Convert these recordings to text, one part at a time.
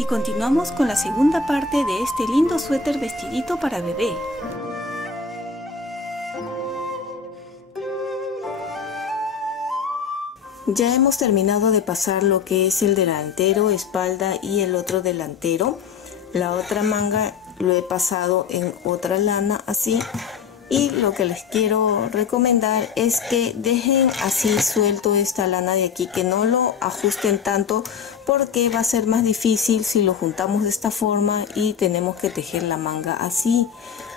Y continuamos con la segunda parte de este lindo suéter vestidito para bebé. Ya hemos terminado de pasar lo que es el delantero, espalda y el otro delantero. La otra manga lo he pasado en otra lana así. Y lo que les quiero recomendar es que dejen así suelto esta lana de aquí, que no lo ajusten tanto porque va a ser más difícil si lo juntamos de esta forma y tenemos que tejer la manga así.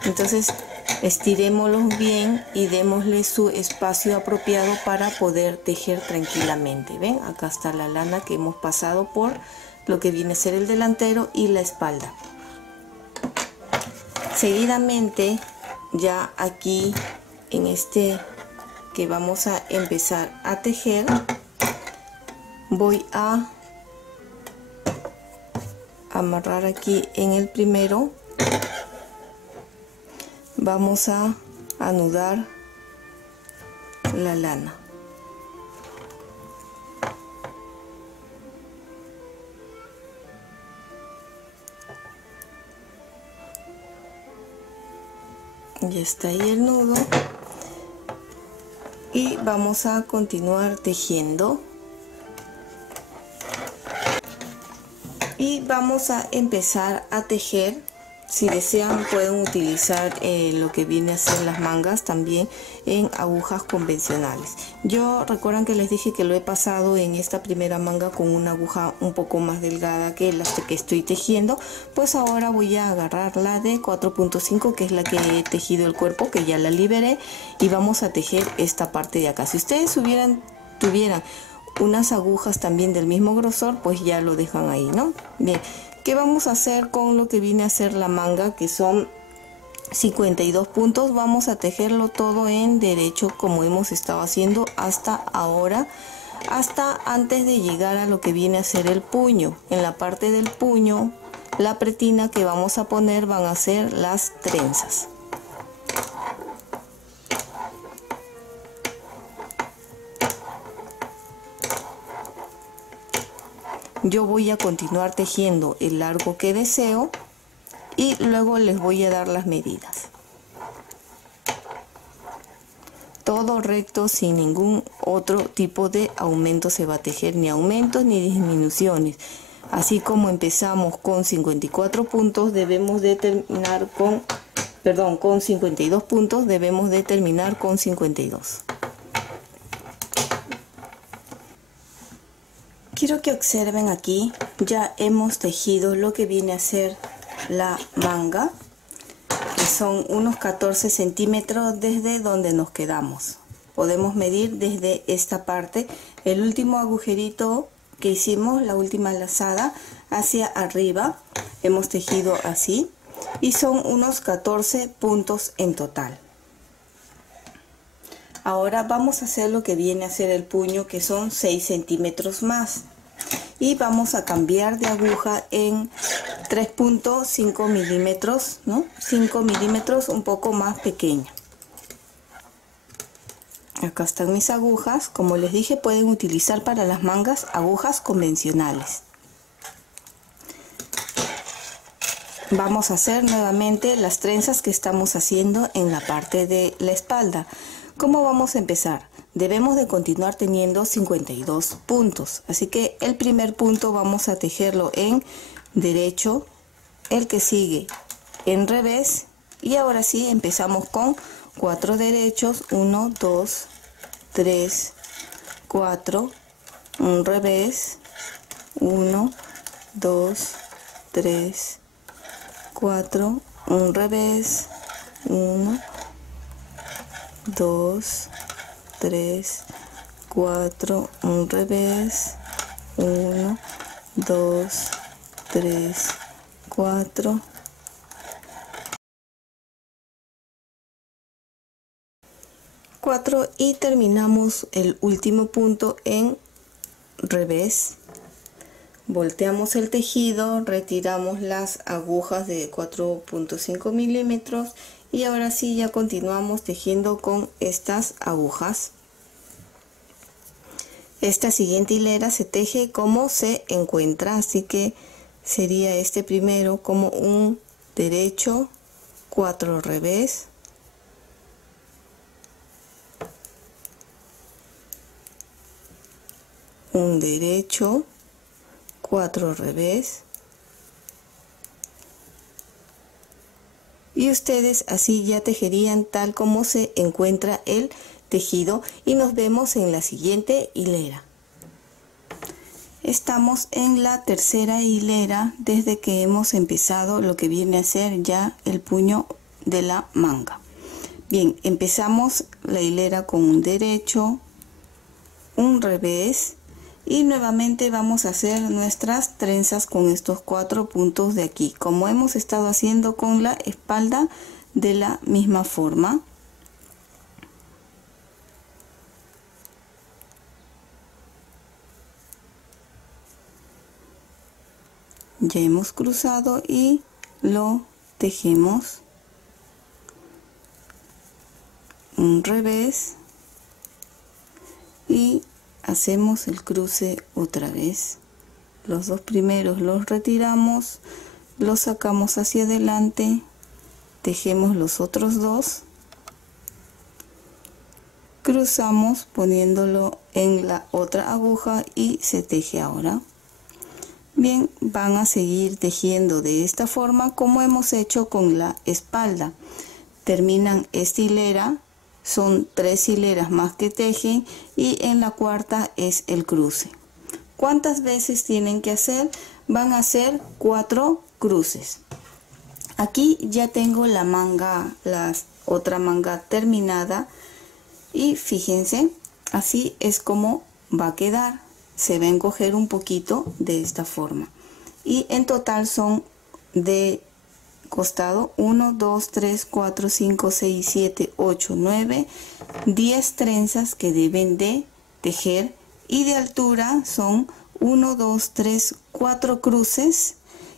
Entonces estirémoslos bien y démosle su espacio apropiado para poder tejer tranquilamente. ¿Ven? Acá está la lana que hemos pasado por lo que viene a ser el delantero y la espalda. Seguidamente, ya aquí en este que vamos a empezar a tejer, voy a amarrar aquí en el primero, vamos a anudar la lana. Ya está ahí el nudo y vamos a continuar tejiendo y vamos a empezar a tejer. Si desean pueden utilizar lo que viene a ser las mangas también en agujas convencionales. Yo recuerdan que les dije que lo he pasado en esta primera manga con una aguja un poco más delgada que las que estoy tejiendo. Pues ahora voy a agarrar la de 4.5, que es la que he tejido el cuerpo, que ya la liberé, y vamos a tejer esta parte de acá. Si ustedes tuvieran unas agujas también del mismo grosor, pues ya lo dejan ahí, ¿no? Bien. ¿Qué vamos a hacer con lo que viene a ser la manga, que son 52 puntos? Vamos a tejerlo todo en derecho como hemos estado haciendo hasta ahora, hasta antes de llegar a lo que viene a ser el puño. En la parte del puño, la pretina que vamos a poner van a ser las trenzas. Yo voy a continuar tejiendo el largo que deseo y luego les voy a dar las medidas. Todo recto, sin ningún otro tipo de aumento se va a tejer, ni aumentos ni disminuciones. Así como empezamos con 54 puntos, debemos de terminar con 52 puntos, debemos de terminar con 52. Quiero que observen aquí, ya hemos tejido lo que viene a ser la manga, que son unos 14 centímetros desde donde nos quedamos. Podemos medir desde esta parte, el último agujerito que hicimos, la última lazada, hacia arriba, hemos tejido así, y son unos 14 puntos en total. Ahora vamos a hacer lo que viene a ser el puño, que son 6 centímetros más. Y vamos a cambiar de aguja en 3.5 milímetros, ¿no? 5 milímetros, un poco más pequeña. Acá están mis agujas. Como les dije, pueden utilizar para las mangas agujas convencionales. Vamos a hacer nuevamente las trenzas que estamos haciendo en la parte de la espalda. ¿Cómo vamos a empezar? Debemos de continuar teniendo 52 puntos, así que el primer punto vamos a tejerlo en derecho, el que sigue en revés, y ahora sí empezamos con 4 derechos, 1, 2, 3, 4, un revés, 1, 2, 3, 4, un revés, 1, 2, 3, 4, un revés, 1, 2, 3, 4, y terminamos el último punto en revés. Volteamos el tejido, retiramos las agujas de 4.5 milímetros y ahora sí ya continuamos tejiendo con estas agujas. Esta siguiente hilera se teje como se encuentra, así que sería este primero como un derecho, 4 revés, un derecho, 4 revés, y ustedes así ya tejerían tal como se encuentra el tejido, y nos vemos en la siguiente hilera. Estamos en la tercera hilera desde que hemos empezado lo que viene a ser ya el puño de la manga. Bien, empezamos la hilera con un derecho, un revés, y nuevamente vamos a hacer nuestras trenzas con estos 4 puntos de aquí, como hemos estado haciendo con la espalda, de la misma forma. Ya hemos cruzado y lo tejemos, un revés, y hacemos el cruce otra vez. Los dos primeros los retiramos, los sacamos hacia adelante, tejemos los otros dos, cruzamos poniéndolo en la otra aguja y se teje ahora. Bien, van a seguir tejiendo de esta forma como hemos hecho con la espalda. Terminan esta hilera, son 3 hileras más que tejen, y en la cuarta es el cruce. ¿Cuántas veces tienen que hacer? Van a hacer 4 cruces. Aquí ya tengo la manga, la otra manga terminada, y fíjense, así es como va a quedar. Se va a encoger un poquito de esta forma, y en total son de costado 1, 2, 3, 4, 5, 6, 7, 8, 9, 10 trenzas que deben de tejer, y de altura son 1, 2, 3, 4 cruces,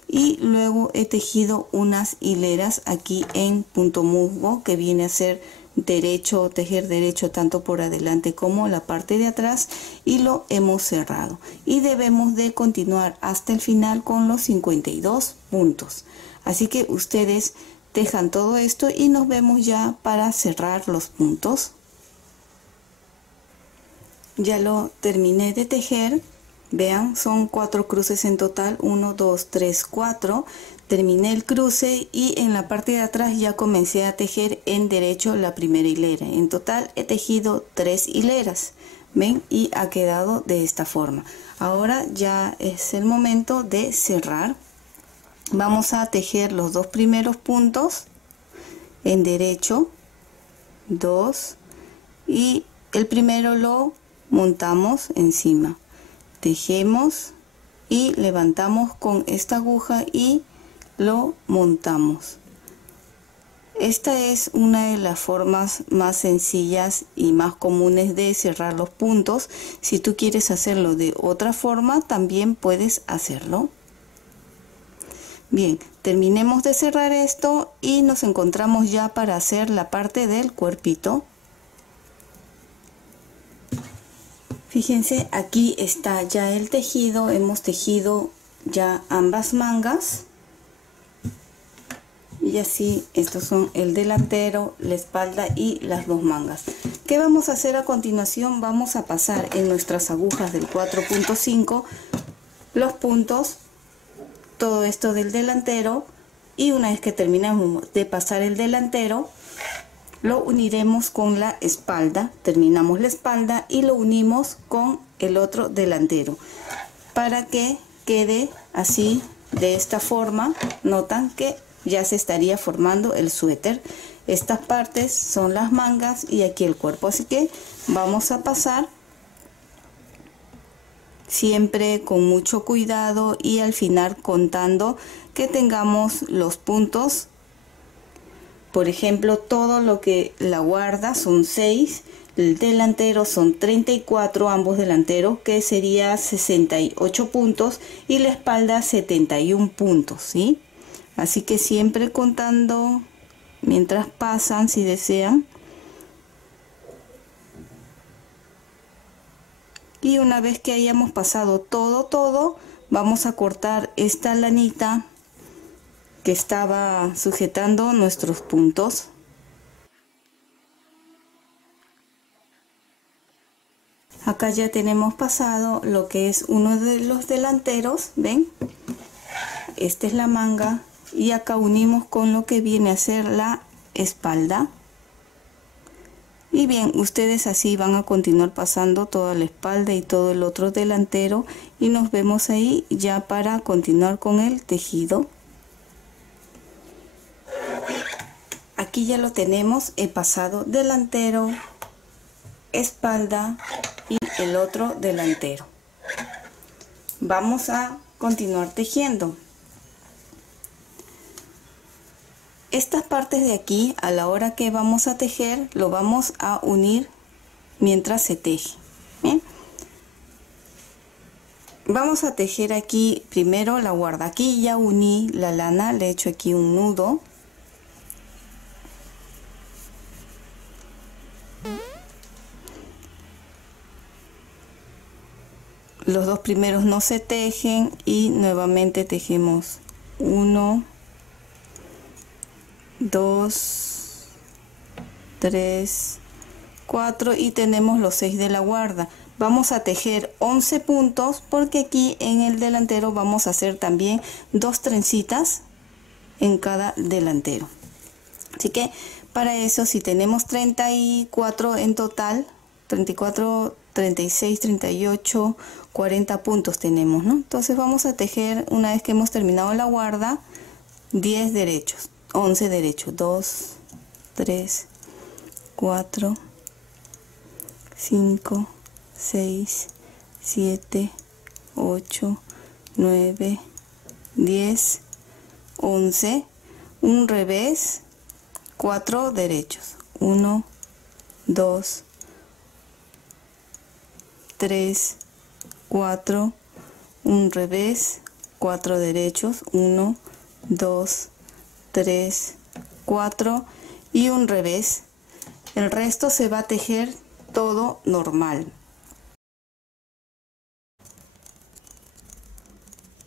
y luego he tejido unas hileras aquí en punto musgo, que viene a ser derecho, tejer derecho tanto por adelante como la parte de atrás, y lo hemos cerrado, y debemos de continuar hasta el final con los 52 puntos. Así que ustedes tejan todo esto y nos vemos ya para cerrar los puntos. Ya lo terminé de tejer. Vean, son 4 cruces en total, 1, 2, 3, 4. Terminé el cruce, y en la parte de atrás ya comencé a tejer en derecho la primera hilera. En total he tejido 3 hileras. ¿Ven? Y ha quedado de esta forma. Ahora ya es el momento de cerrar. Vamos a tejer los 2 primeros puntos en derecho, 2, y el primero lo montamos encima. Tejemos y levantamos con esta aguja y lo montamos. Esta es una de las formas más sencillas y más comunes de cerrar los puntos. Si tú quieres hacerlo de otra forma, también puedes hacerlo. Bien, terminemos de cerrar esto y nos encontramos ya para hacer la parte del cuerpito. Fíjense, aquí está ya el tejido. Hemos tejido ya ambas mangas. Y así, estos son el delantero, la espalda y las 2 mangas. ¿Qué vamos a hacer a continuación? Vamos a pasar en nuestras agujas del 4.5 los puntos, todo esto del delantero, y una vez que terminamos de pasar el delantero, lo uniremos con la espalda. Terminamos la espalda y lo unimos con el otro delantero para que quede así, de esta forma. Notan que ya se estaría formando el suéter. Estas partes son las mangas y aquí el cuerpo, así que vamos a pasar siempre con mucho cuidado y al final contando que tengamos los puntos. Por ejemplo, todo lo que la guarda son 6, el delantero son 34, ambos delanteros, que sería 68 puntos, y la espalda 71 puntos, ¿sí? Así que siempre contando mientras pasan, si desean. Y una vez que hayamos pasado todo, vamos a cortar esta lanita que estaba sujetando nuestros puntos. Acá ya tenemos pasado lo que es uno de los delanteros, ¿ven? Esta es la manga y acá unimos con lo que viene a ser la espalda. Y bien, ustedes así van a continuar pasando toda la espalda y todo el otro delantero y nos vemos ahí ya para continuar con el tejido. Aquí ya lo tenemos, he pasado delantero, espalda y el otro delantero. Vamos a continuar tejiendo. Estas partes de aquí, a la hora que vamos a tejer, lo vamos a unir mientras se teje. ¿Bien? Vamos a tejer aquí primero la guarda. Aquí ya uní la lana, le he hecho aquí un nudo. Los dos primeros no se tejen y nuevamente tejemos 1, 2, 3, 4 y tenemos los 6 de la guarda. Vamos a tejer 11 puntos porque aquí en el delantero vamos a hacer también 2 trencitas en cada delantero. Así que para eso, si tenemos 34 en total, 34, 36, 38, 40 puntos tenemos, ¿no? Entonces vamos a tejer, una vez que hemos terminado la guarda, 10 derechos, 11 derechos, 2, 3, 4, 5, 6, 7, 8, 9, 10, 11, un revés, 4 derechos, 1, 2, 3, 4, un revés, 4 derechos, 1, 2, 3, 4 y un revés. El resto se va a tejer todo normal.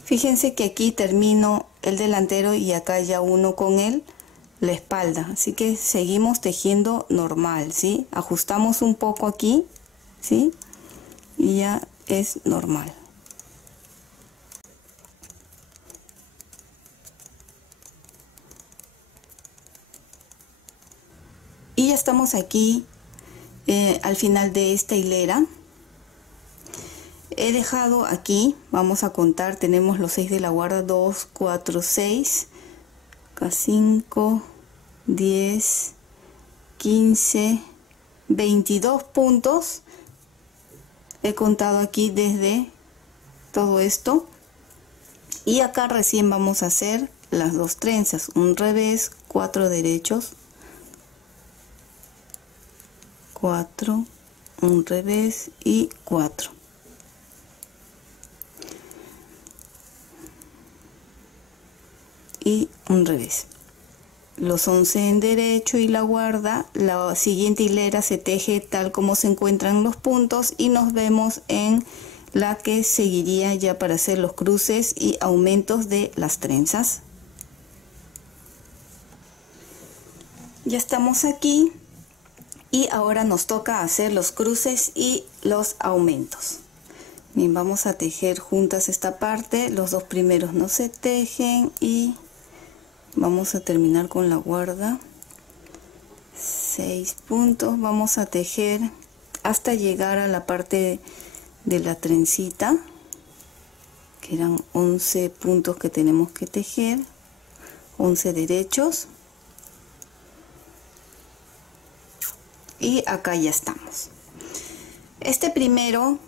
Fíjense que aquí termino el delantero y acá ya uno con él la espalda, así que seguimos tejiendo normal, ¿sí? Ajustamos un poco aquí, ¿sí? Y ya es normal. Y ya estamos aquí al final de esta hilera. He dejado aquí, vamos a contar, tenemos los 6 de la guarda, 2, 4, 6, acá 5, 10, 15, 22 puntos. He contado aquí desde todo esto. Y acá recién vamos a hacer las 2 trenzas, un revés, 4 derechos, 4, un revés y 4. Y un revés. Los 11 en derecho y la guarda. La siguiente hilera se teje tal como se encuentran los puntos y nos vemos en la que seguiría ya para hacer los cruces y aumentos de las trenzas. Ya estamos aquí y ahora nos toca hacer los cruces y los aumentos. Bien, vamos a tejer juntas esta parte. Los 2 primeros no se tejen y vamos a terminar con la guarda. 6 puntos. Vamos a tejer hasta llegar a la parte de la trencita, que eran 11 puntos que tenemos que tejer, 11 derechos. Y acá ya estamos. Este primero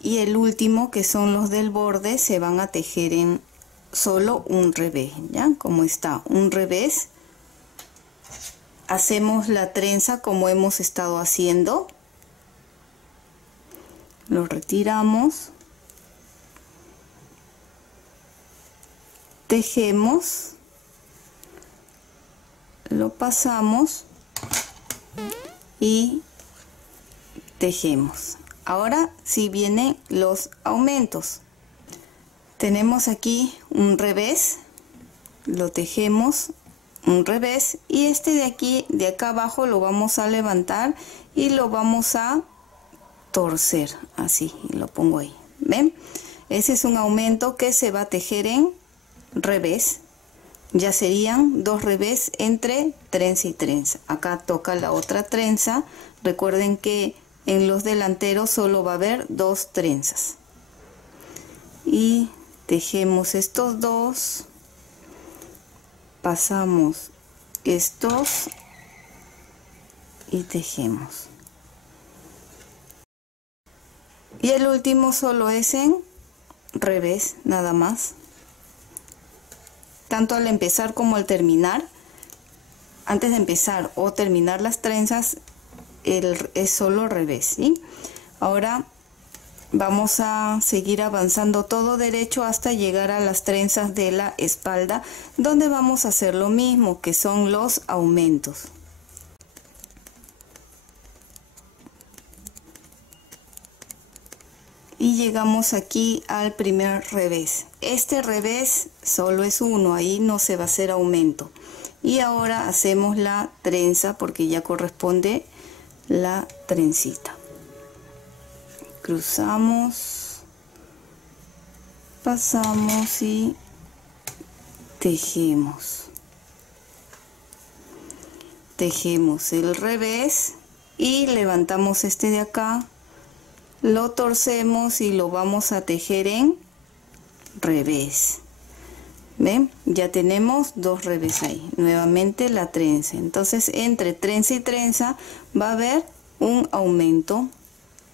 y el último, que son los del borde, se van a tejer en solo un revés, ¿ya? Como está un revés, hacemos la trenza como hemos estado haciendo, lo retiramos, tejemos, lo pasamos y tejemos. Ahora sí vienen los aumentos. tenemos aquí un revés, lo tejemos un revés, y este de aquí, de acá abajo, lo vamos a levantar y lo vamos a torcer así, y lo pongo ahí, ¿ven? Ese es un aumento que se va a tejer en revés. Ya serían 2 revés entre trenza y trenza. Acá toca la otra trenza. Recuerden que en los delanteros solo va a haber 2 trenzas. Y tejemos estos 2, pasamos estos y tejemos. Y el último solo es en revés, nada más. Tanto al empezar como al terminar, antes de empezar o terminar las trenzas, es solo revés, ¿sí? Ahora vamos a seguir avanzando todo derecho hasta llegar a las trenzas de la espalda, donde vamos a hacer lo mismo, que son los aumentos. Y llegamos aquí al primer revés. Este revés solo es uno, ahí no se va a hacer aumento. Y ahora hacemos la trenza porque ya corresponde la trencita. Cruzamos, pasamos y tejemos. Tejemos el revés y levantamos este de acá, lo torcemos y lo vamos a tejer en revés. ¿Ven? Ya tenemos 2 revés ahí. Nuevamente la trenza. Entonces entre trenza y trenza va a haber un aumento.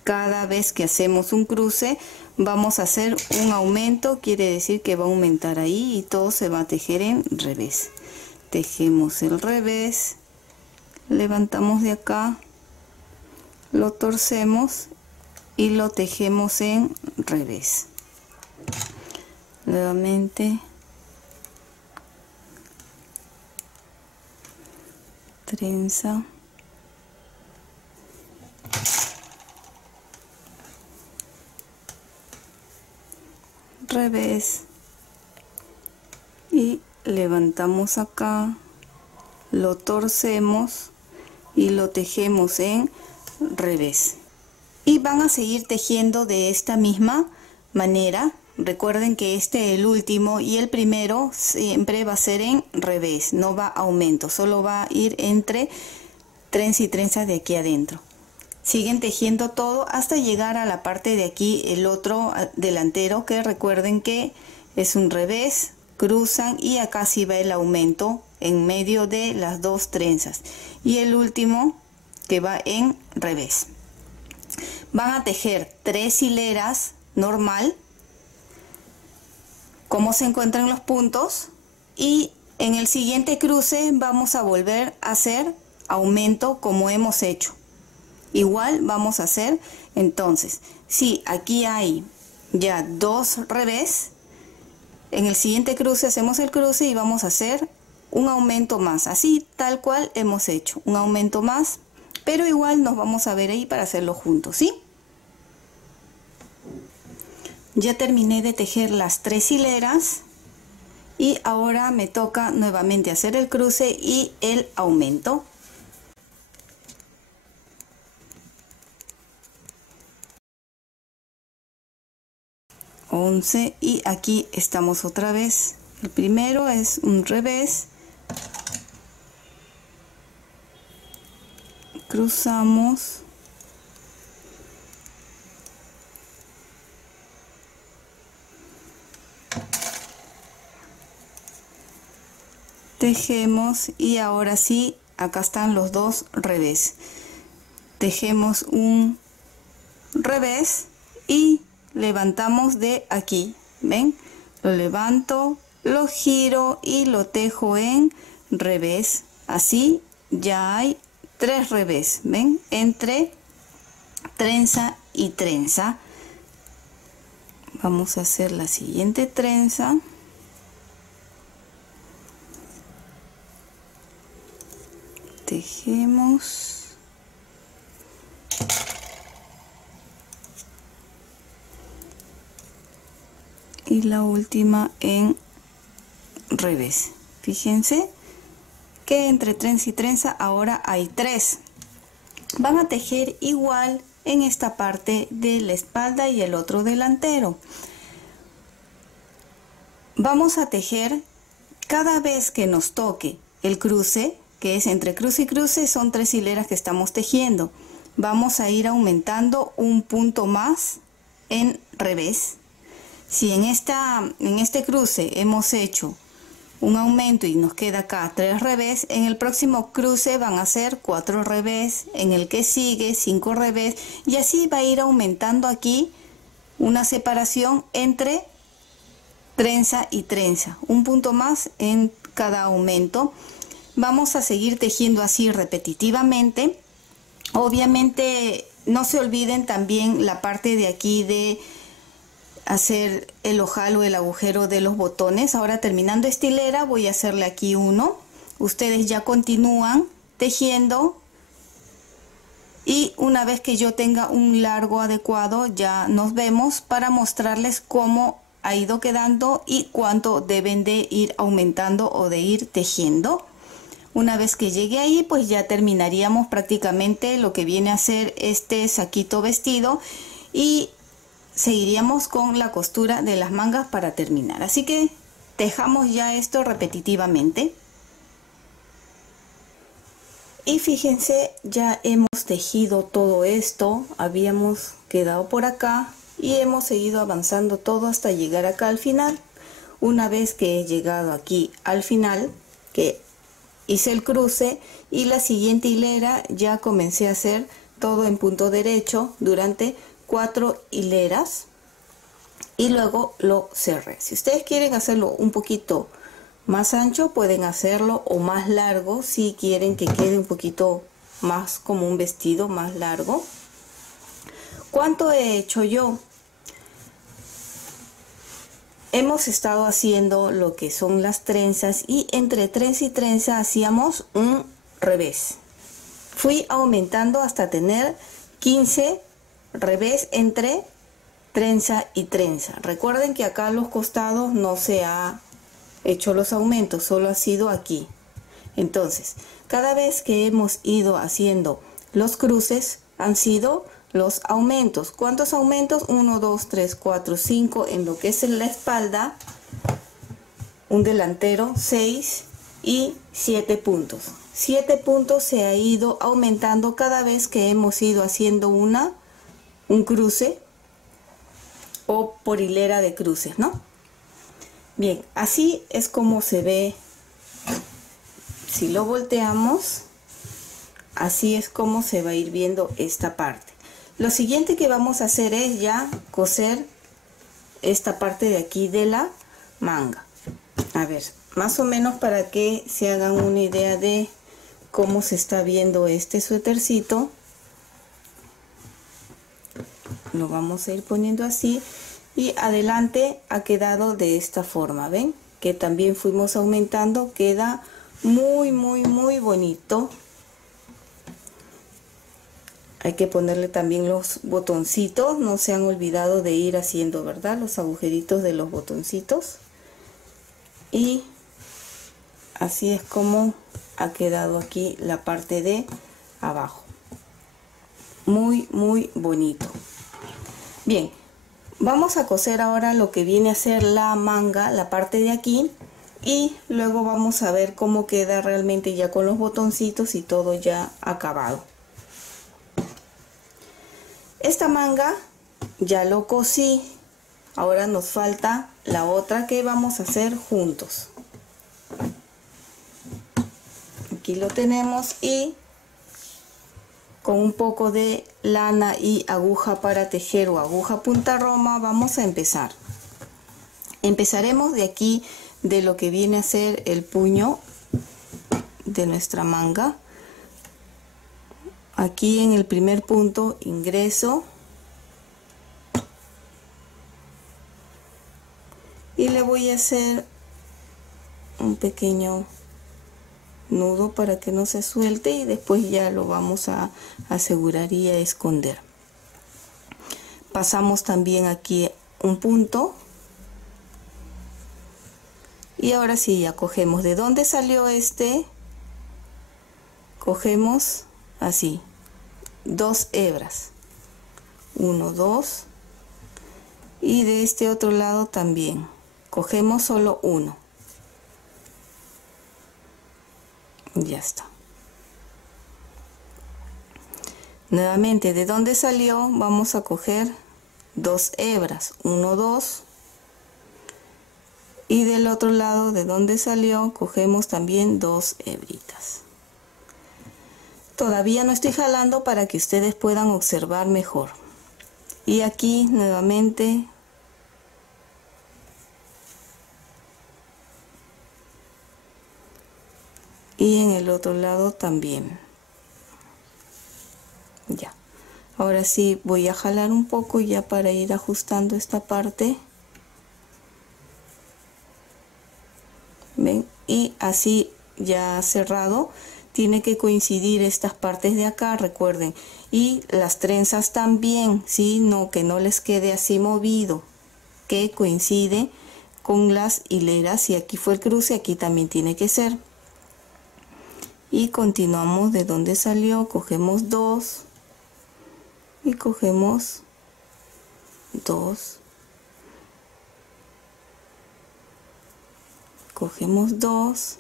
Cada vez que hacemos un cruce vamos a hacer un aumento, quiere decir que va a aumentar ahí y todo se va a tejer en revés. Tejemos el revés, levantamos de acá, lo torcemos y lo tejemos en revés. Nuevamente trenza, revés y levantamos acá, lo torcemos y lo tejemos en revés. Y van a seguir tejiendo de esta misma manera. Recuerden que este, el último y el primero, siempre va a ser en revés, no va a aumento, solo va a ir entre trenza y trenza de aquí adentro. Siguen tejiendo todo hasta llegar a la parte de aquí, el otro delantero, que recuerden que es un revés, cruzan y acá sí va el aumento en medio de las 2 trenzas. Y el último que va en revés. Van a tejer 3 hileras normal, como se encuentran los puntos, y en el siguiente cruce vamos a volver a hacer aumento como hemos hecho. Igual vamos a hacer, entonces, si aquí hay ya 2 revés, en el siguiente cruce hacemos el cruce y vamos a hacer un aumento más, así tal cual hemos hecho, un aumento más, pero igual nos vamos a ver ahí para hacerlo juntos, ¿sí? Ya terminé de tejer las 3 hileras y ahora me toca nuevamente hacer el cruce y el aumento. Y aquí estamos otra vez. El primero es un revés, cruzamos, tejemos y ahora sí, acá están los 2 revés. Tejemos un revés y levantamos de aquí, ven, lo levanto, lo giro y lo tejo en revés. Así ya hay 3 revés, ven, entre trenza y trenza. Vamos a hacer la siguiente trenza. Tejemos. Y y la última en revés. Fíjense que entre trenza y trenza ahora hay 3. Van a tejer igual en esta parte de la espalda y el otro delantero. Vamos a tejer cada vez que nos toque el cruce, que es entre cruce y cruce, son 3 hileras que estamos tejiendo. Vamos a ir aumentando un punto más en revés. Si en este cruce hemos hecho un aumento y nos queda acá 3 revés, en el próximo cruce van a ser 4 revés, en el que sigue 5 revés, y así va a ir aumentando aquí una separación entre trenza y trenza, un punto más en cada aumento. Vamos a seguir tejiendo así repetitivamente. Obviamente no se olviden también la parte de aquí de hacer el ojal o el agujero de los botones. Ahora, terminando esta hilera, voy a hacerle aquí uno. Ustedes ya continúan tejiendo y una vez que yo tenga un largo adecuado ya nos vemos para mostrarles cómo ha ido quedando y cuánto deben de ir aumentando o de ir tejiendo. Una vez que llegue ahí, pues ya terminaríamos prácticamente lo que viene a ser este saquito vestido y seguiríamos con la costura de las mangas para terminar. Así que tejamos ya esto repetitivamente. Y fíjense, ya hemos tejido todo esto, habíamos quedado por acá y hemos seguido avanzando todo hasta llegar acá al final. Una vez que he llegado aquí al final, que hice el cruce y la siguiente hilera, ya comencé a hacer todo en punto derecho durante 4 hileras y luego lo cerré. Si ustedes quieren hacerlo un poquito más ancho, pueden hacerlo, o más largo si quieren que quede un poquito más como un vestido más largo. ¿Cuánto he hecho yo? Hemos estado haciendo lo que son las trenzas y entre trenza y trenza hacíamos un revés. Fui aumentando hasta tener 15 revés entre trenza y trenza. Recuerden que acá a los costados no se ha hecho los aumentos, solo ha sido aquí. Entonces, cada vez que hemos ido haciendo los cruces han sido los aumentos. ¿Cuántos aumentos? 1, 2, 3, 4, 5 en lo que es en la espalda, un delantero, 6 y 7 puntos. 7 puntos se ha ido aumentando cada vez que hemos ido haciendo un cruce o por hilera de cruces, ¿no? Bien, así es como se ve. Si lo volteamos, así es como se va a ir viendo esta parte. Lo siguiente que vamos a hacer es ya coser esta parte de aquí de la manga. A ver, más o menos para que se hagan una idea de cómo se está viendo este suétercito. Lo vamos a ir poniendo así y adelante ha quedado de esta forma. ¿Ven? Que también fuimos aumentando, queda muy bonito. Hay que ponerle también los botoncitos, no se han olvidado de ir haciendo, ¿verdad? Los agujeritos de los botoncitos. Y así es como ha quedado aquí la parte de abajo. Muy bonito. Bien, vamos a coser ahora lo que viene a ser la manga, la parte de aquí. Y luego vamos a ver cómo queda realmente ya con los botoncitos y todo ya acabado. Esta manga ya lo cosí, ahora nos falta la otra que vamos a hacer juntos. Aquí lo tenemos y con un poco de lana y aguja para tejer o aguja punta roma vamos a empezar. Empezaremos de aquí, de lo que viene a ser el puño de nuestra manga. Aquí en el primer punto ingreso y le voy a hacer un pequeño nudo para que no se suelte y después ya lo vamos a asegurar y a esconder. Pasamos también aquí un punto Y ahora sí, ya cogemos de dónde salió este, cogemos así 2 hebras, 1, 2, y de este otro lado también cogemos solo 1. Ya está. Nuevamente, de dónde salió, vamos a coger 2 hebras, 1, 2, y del otro lado de donde salió cogemos también 2 hebritas. Todavía no estoy jalando para que ustedes puedan observar mejor. Y aquí nuevamente y en el otro lado también. Ya, ahora sí voy a jalar un poco ya para ir ajustando esta parte. ¿Ven? Y así ya cerrado, tiene que coincidir estas partes de acá, recuerden, y las trenzas también, ¿sí? No, que no les quede así movido, que coincide con las hileras. Si aquí fue el cruce, aquí también tiene que ser. Y continuamos de donde salió, cogemos 2 y cogemos 2. Cogemos 2,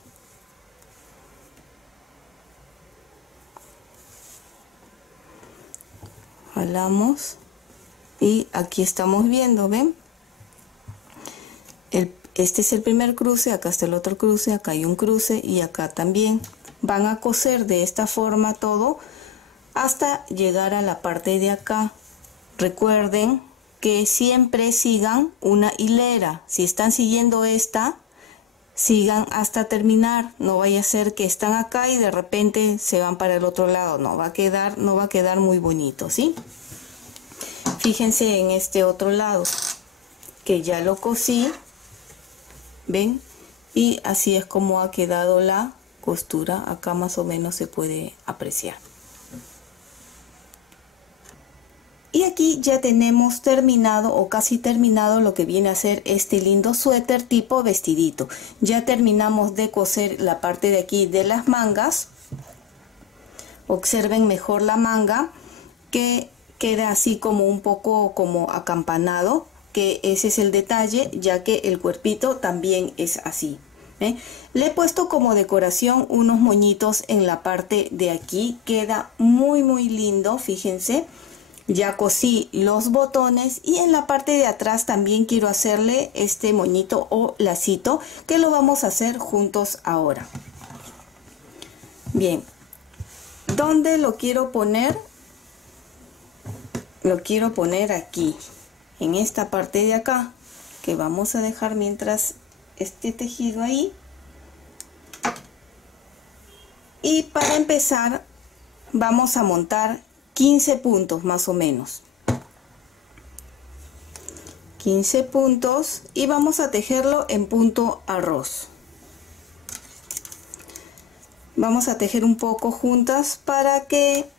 jalamos y aquí estamos viendo, ¿ven? Este es el primer cruce, acá está el otro cruce, acá hay un cruce y acá también. Van a coser de esta forma todo hasta llegar a la parte de acá. Recuerden que siempre sigan una hilera. Si están siguiendo esta, sigan hasta terminar. No vaya a ser que están acá y de repente se van para el otro lado. No va a quedar muy bonito, ¿sí? Fíjense en este otro lado que ya lo cosí, ven, y así es como ha quedado la costura. Acá más o menos se puede apreciar. Y aquí ya tenemos terminado o casi terminado lo que viene a ser este lindo suéter tipo vestidito. Ya terminamos de coser la parte de aquí de las mangas. Observen mejor la manga, que queda así como un poco como acampanado, que ese es el detalle, ya que el cuerpito también es así. Le he puesto como decoración unos moñitos en la parte de aquí. Queda muy lindo, fíjense. Ya cosí los botones y en la parte de atrás también quiero hacerle este moñito o lacito, que lo vamos a hacer juntos ahora. Bien, ¿dónde lo quiero poner? Lo quiero poner aquí, en esta parte de acá, que vamos a dejar mientras este tejido ahí. Y para empezar vamos a montar 15 puntos más o menos. 15 puntos y vamos a tejerlo en punto arroz. Vamos a tejer un poco juntas para que,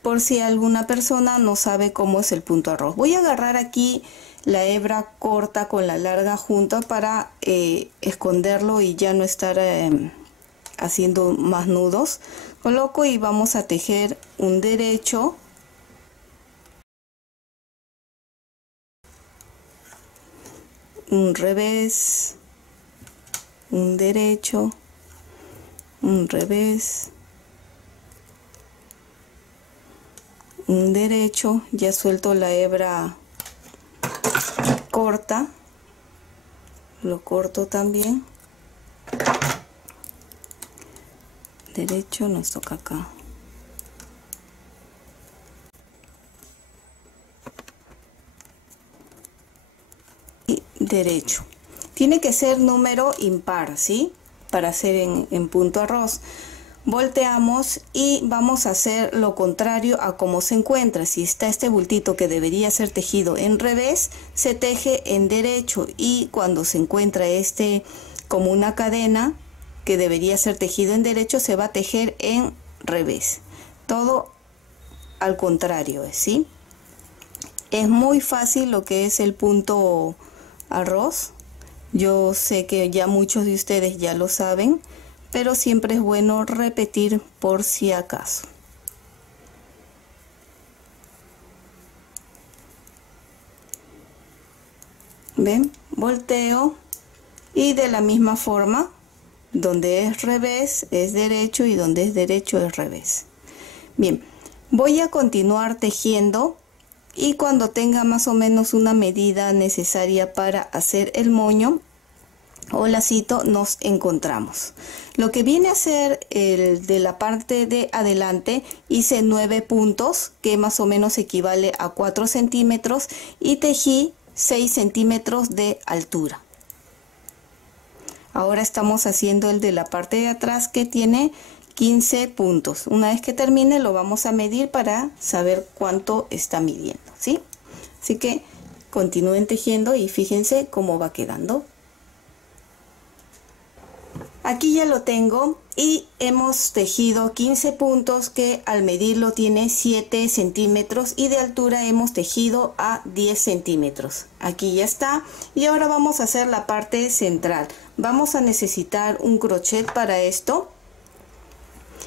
por si alguna persona no sabe cómo es el punto arroz. Voy a agarrar aquí la hebra corta con la larga junta para esconderlo y ya no estar haciendo más nudos. Coloco y vamos a tejer un derecho, un revés, un derecho, un revés, un derecho. Ya suelto la hebra corta, lo corto también. Derecho, nos toca acá. Y derecho. Tiene que ser número impar, ¿sí? Para hacer en punto arroz. Volteamos y vamos a hacer lo contrario a como se encuentra. Si está este bultito que debería ser tejido en revés, se teje en derecho, y cuando se encuentra este como una cadena que debería ser tejido en derecho, se va a tejer en revés. Todo al contrario, ¿sí? Es muy fácil lo que es el punto arroz. Yo sé que ya muchos de ustedes ya lo saben, pero siempre es bueno repetir por si acaso. ¿Ven? Volteo y de la misma forma, donde es revés es derecho y donde es derecho es revés. Bien, voy a continuar tejiendo y cuando tenga más o menos una medida necesaria para hacer el moño o lacito nos encontramos. Lo que viene a ser el de la parte de adelante, hice 9 puntos que más o menos equivale a 4 centímetros y tejí 6 centímetros de altura. Ahora estamos haciendo el de la parte de atrás que tiene 15 puntos. Una vez que termine lo vamos a medir para saber cuánto está midiendo, ¿sí? Así que continúen tejiendo y fíjense cómo va quedando. Aquí ya lo tengo y hemos tejido 15 puntos que al medirlo tiene 7 centímetros y de altura hemos tejido a 10 centímetros. Aquí ya está y ahora vamos a hacer la parte central. Vamos a necesitar un crochet para esto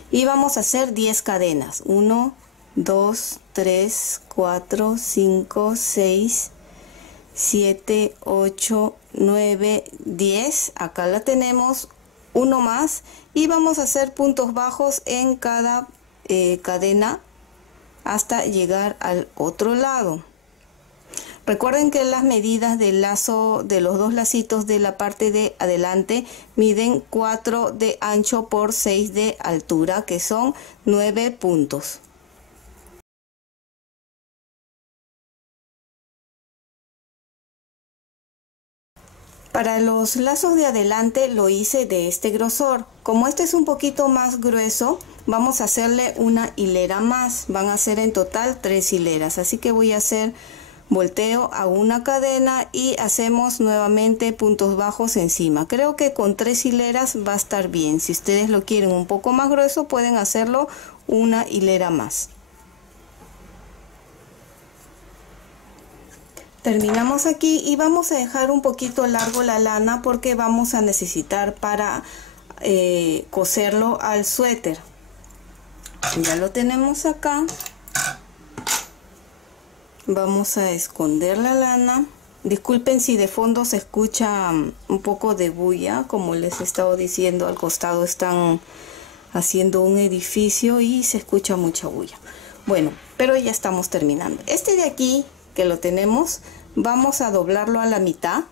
y vamos a hacer 10 cadenas. 1, 2, 3, 4, 5, 6, 7, 8, 9, 10. Acá la tenemos. Uno más y vamos a hacer puntos bajos en cada cadena hasta llegar al otro lado. Recuerden que las medidas del lazo de los dos lacitos de la parte de adelante miden 4 de ancho por 6 de altura, que son 9 puntos. Para los lazos de adelante lo hice de este grosor. Como este es un poquito más grueso, vamos a hacerle una hilera más. Van a ser en total 3 hileras. Así que voy a hacer volteo a una cadena y hacemos nuevamente puntos bajos encima. Creo que con 3 hileras va a estar bien. Si ustedes lo quieren un poco más grueso, pueden hacerlo una hilera más. Terminamos aquí y vamos a dejar un poquito largo la lana porque vamos a necesitar para coserlo al suéter. Ya lo tenemos acá. Vamos a esconder la lana. Disculpen si de fondo se escucha un poco de bulla, como les he estado diciendo, al costado están haciendo un edificio y se escucha mucha bulla. Bueno, pero ya estamos terminando. Este de aquí, que lo tenemos, vamos a doblarlo a la mitad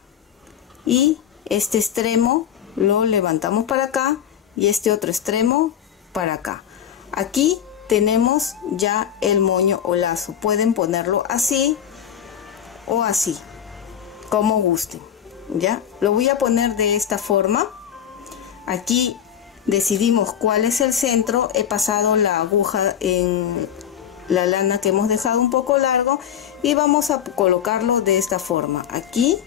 y este extremo lo levantamos para acá y este otro extremo para acá. Aquí tenemos ya el moño o lazo. Pueden ponerlo así o así, como gusten. Ya lo voy a poner de esta forma. Aquí decidimos cuál es el centro. He pasado la aguja en la lana que hemos dejado un poco largo y vamos a colocarlo de esta forma aquí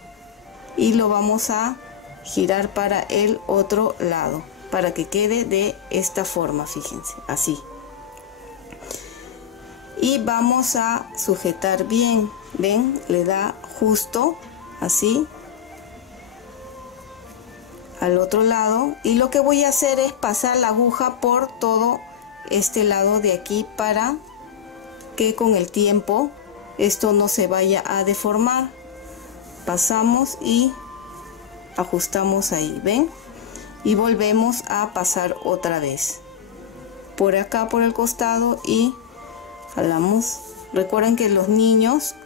y lo vamos a girar para el otro lado para que quede de esta forma, fíjense, así. Y vamos a sujetar bien, ven, le da justo así al otro lado y lo que voy a hacer es pasar la aguja por todo este lado de aquí para que con el tiempo esto no se vaya a deformar. Pasamos y ajustamos ahí, ven, y volvemos a pasar otra vez por acá por el costado y jalamos. Recuerden que los niños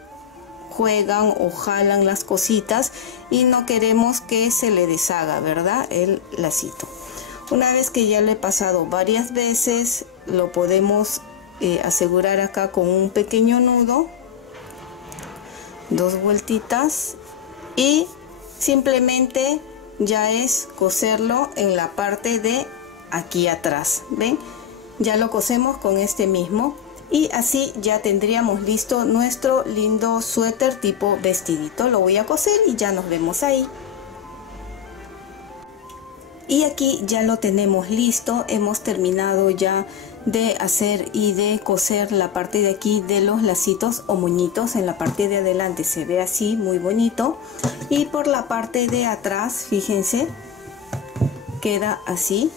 juegan o jalan las cositas y no queremos que se le deshaga, ¿verdad?, el lacito. Una vez que ya lo he pasado varias veces, lo podemos asegurar acá con un pequeño nudo, 2 vueltitas y simplemente ya es coserlo en la parte de aquí atrás. Ven, ya lo cosemos con este mismo y así ya tendríamos listo nuestro lindo suéter tipo vestidito. Lo voy a coser y ya nos vemos ahí. Y aquí ya lo tenemos listo. Hemos terminado ya de hacer y de coser la parte de aquí de los lacitos o moñitos. En la parte de adelante se ve así muy bonito, y por la parte de atrás, fíjense, queda así.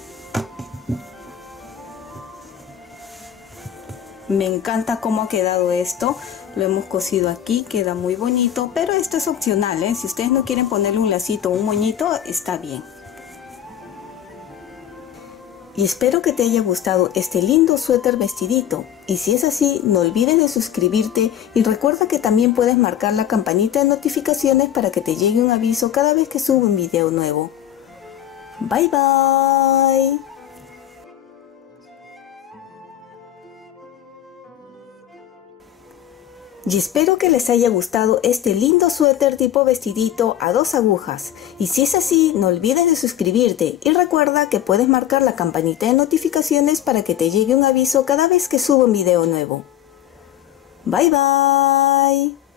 Me encanta cómo ha quedado esto. Lo hemos cosido aquí, queda muy bonito, pero esto es opcional, ¿eh? Si ustedes no quieren ponerle un lacito o un moñito, está bien. Y espero que te haya gustado este lindo suéter vestidito. Y si es así, no olvides de suscribirte y recuerda que también puedes marcar la campanita de notificaciones para que te llegue un aviso cada vez que subo un video nuevo. Bye bye. Y espero que les haya gustado este lindo suéter tipo vestidito a 2 agujas. Y si es así, no olvides de suscribirte y recuerda que puedes marcar la campanita de notificaciones para que te llegue un aviso cada vez que subo un video nuevo. Bye bye.